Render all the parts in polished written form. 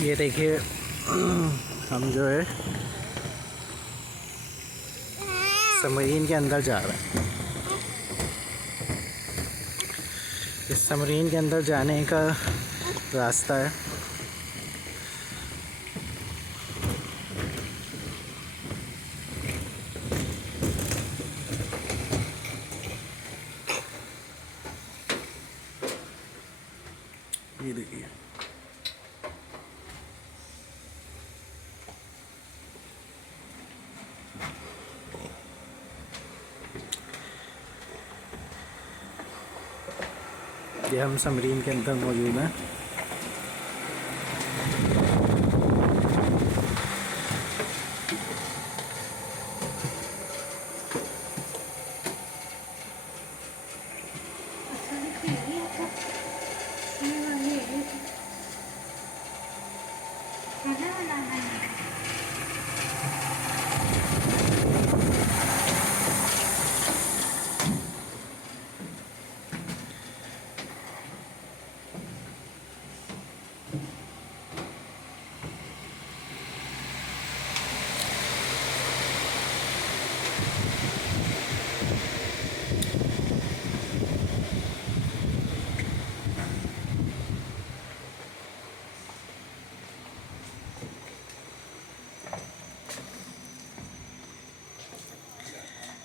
ये देखिए हम जो है सबमरीन के अंदर जा रहे हैं। इस सबमरीन के अंदर जाने का रास्ता है। ये देखिए ये हम सबमरीन के अंदर मौजूद हैं।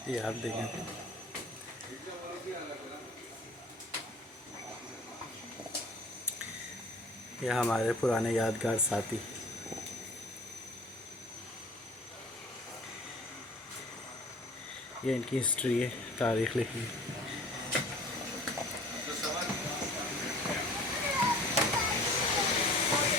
ये आप देखें, ये हमारे पुराने यादगार साथी। ये इनकी हिस्ट्री है, तारीख़ लिखी है।